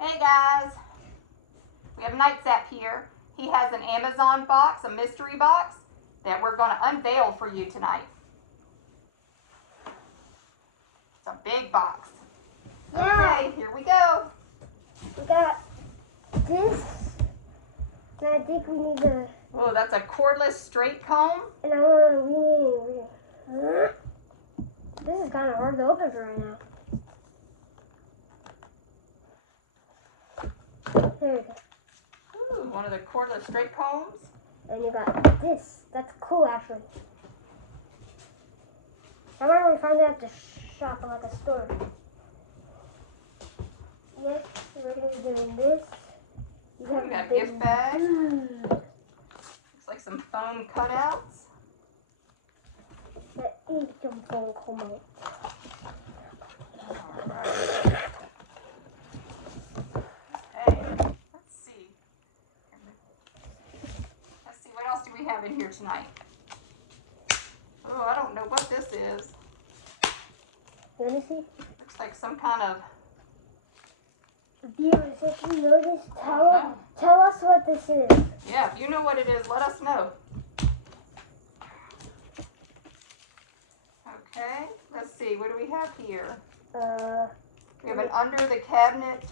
Hey guys, we have Night Zap here. He has an Amazon box, a mystery box, that we're going to unveil for you tonight. It's a big box. Yeah. Okay, here we go. We got this. And I think we need to. Oh, that's a cordless straight comb. And I want to. This is kind of hard to open for right now. There we go. Ooh, one of the cordless straight combs. And you got this. That's cool, actually. I remember we found it at the shop, like a store. Next, we're going to be doing this. You We have got a big gift bag. Looks like some foam cutouts. That is some phone call. Alright. Okay, let's see. Let's see, what else do we have in here tonight? Oh, I don't know what this is. Let me see. Looks like some kind of... Viewers, if you know this, tell us what this is. Yeah, if you know what it is, let us know. Okay, let's see, what do we have here? We have an under the cabinet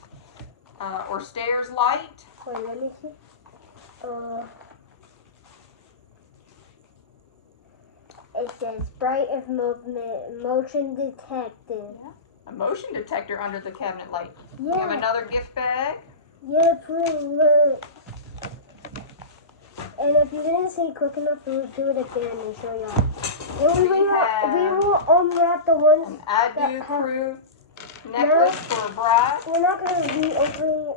or stairs light. Wait, let me see. It says bright of movement, motion detected. A motion detector under the cabinet light. Yeah. We have another gift bag. Yeah, please look. And if you didn't see quick enough, we'll do it again and show y'all. And we will unwrap the ones An I that Do have. Crew necklace for a bride. We're not going to be opening.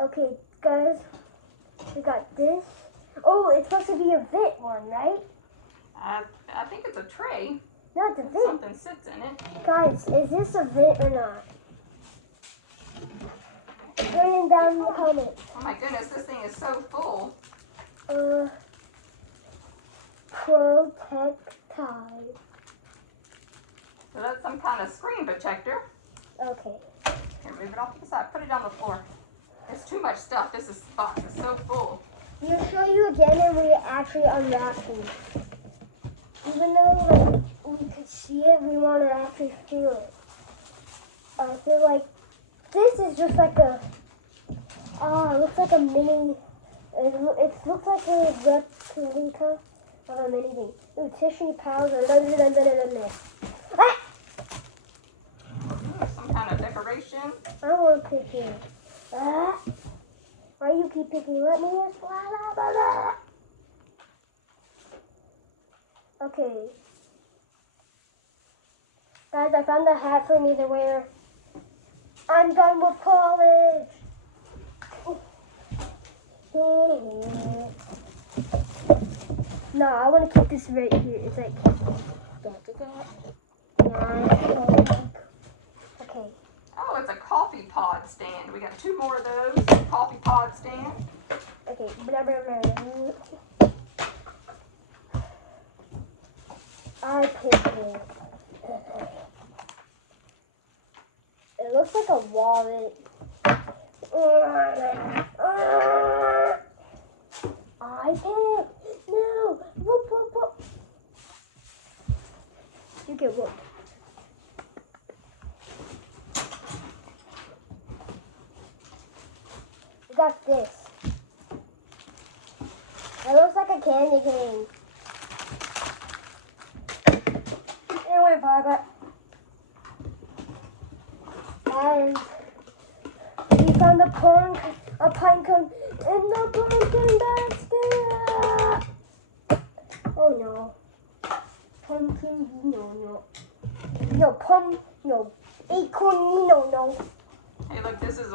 Okay, guys, we got this. Oh, it's supposed to be a vent one, right? I think it's a tray. No, it's a vent. Something sits in it. Guys, is this a vent or not? Put it down in the comments. Oh my goodness, this thing is so full. Protect tie. So that's some kind of screen protector. Okay. Here, move it off to the side. Put it on the floor. It's too much stuff. This box is so full. We'll show you again and we actually unwrap these. Even though we could see it, we want to actually feel it. I feel like this is just like a, it looks like a mini, it looks like a replica of a mini thing. Ooh, tissue powder. Ah! Some kind of decoration. I want to pick it. Ah! Why you keep picking? Let me just fly out of that. Okay. Guys, I found a hat for me to wear. I'm done with college. No, I want to keep this right here. It's like, okay. Oh, it's a coffee pod stand. We got 2 more of those. Coffee pod stand. Okay. Blah, blah, blah. I picked it. It looks like a wallet. I picked. No. Whoop, whoop, whoop. You get whooped. We got this. It looks like a candy cane. Anyway, Barbara. And we found a pine cone in the pumpkin basket. Oh no. Pumpkin, no. No, acorn, no. Hey, look, this is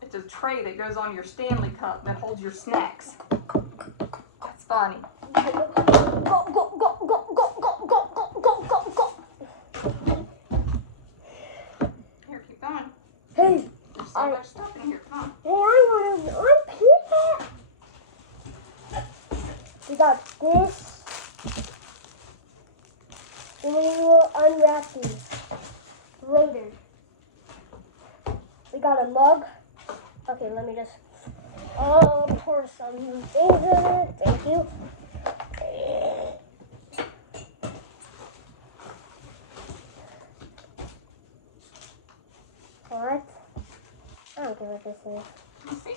it's a tray that goes on your Stanley cup that holds your snacks. That's funny. Go. Here, keep going. Hey, There's so much stuff in here. Come on. hey, I want to unpick it. We got this. We we will unwrap these later. We got a mug. Okay, let me just pour some things in it. Thank you. What? I don't care what this is. Let's see.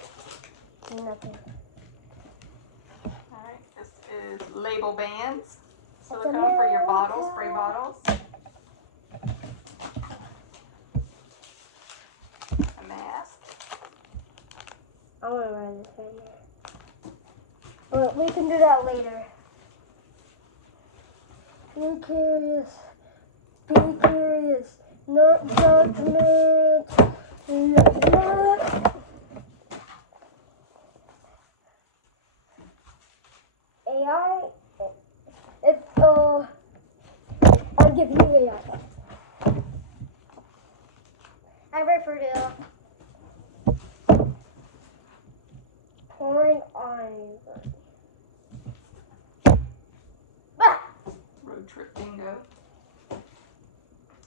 Nothing. Alright, this is label bands. What's Silicone for your in bottles, there? spray bottles. A mask. I want to wear this right now. But we can do that later. Be curious. Be curious. Not judgment. La, la. AI. If I'll give you AI. I refer to pouring iron. Road trip bingo.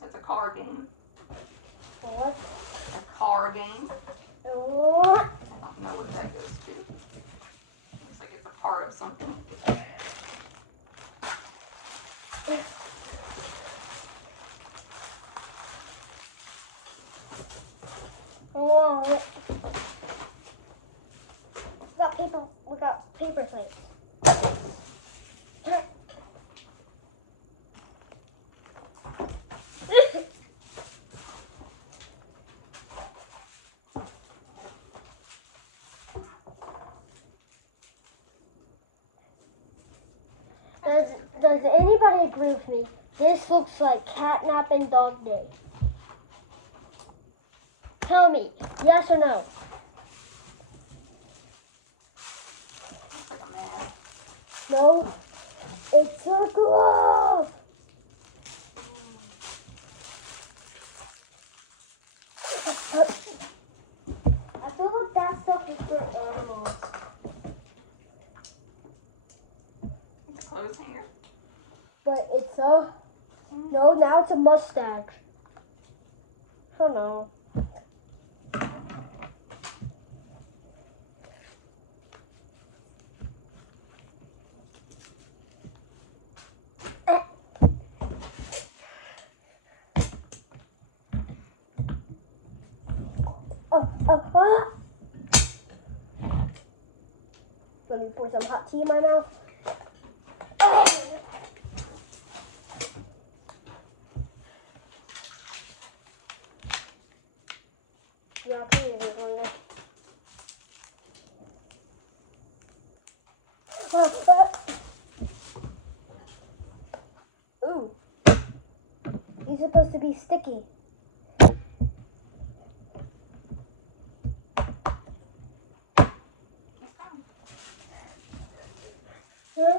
That's a car game. What? A car game. What? I don't know what that goes to. Looks like it's a part of something. What? We got paper plates. Does anybody agree with me? This looks like catnap and dog day. Tell me, yes or no? Looks like a mask. No, it's a glove. I feel like that stuff is for animals. It's a clothes hanger. But it's a... No, now it's a mustache. Oh no. Let me pour some hot tea in my mouth. Yeah, tea is going Ooh. He's supposed to be sticky. Huh?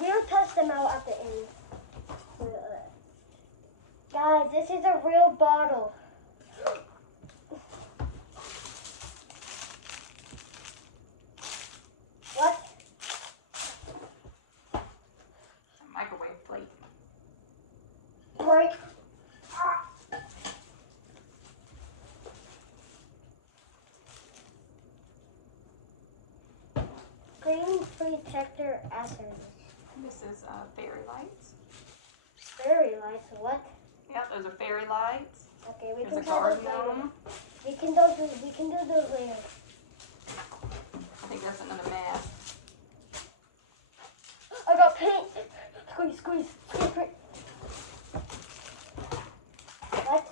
We'll test them out at the end. Guys, this is a real bottle. What? A microwave plate. Break. Green protector acid. This is fairy lights. Fairy lights. What? Yeah, those are fairy lights. Okay, we There's a can try garden those later. gnome. We can do those later. I think that's another mask. I got paint. Squeeze, squeeze, squeeze, squeeze. What?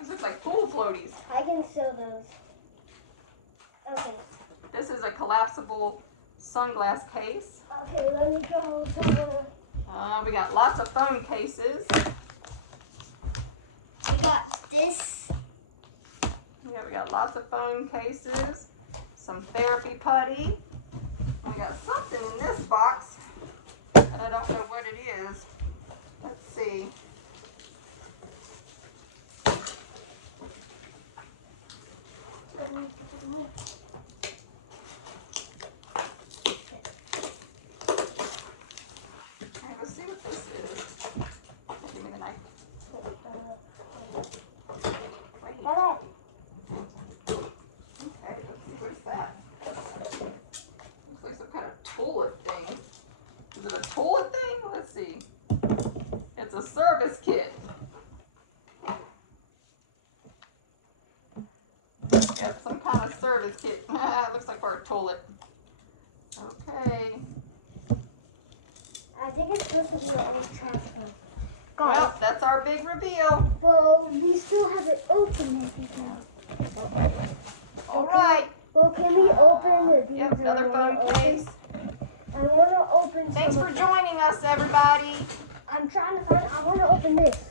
These look like pool floaties. I can sew those. Okay. This is a collapsible sunglass case. Okay, let me go to the... We got lots of phone cases. We got this. Yeah, we got lots of phone cases. Some therapy putty. We got something in this box, but I don't know what it is. Let's see. this kit. It looks like we're a toilet. Okay. I think it's supposed to be an old trash can. Well, that's our big reveal. Well, we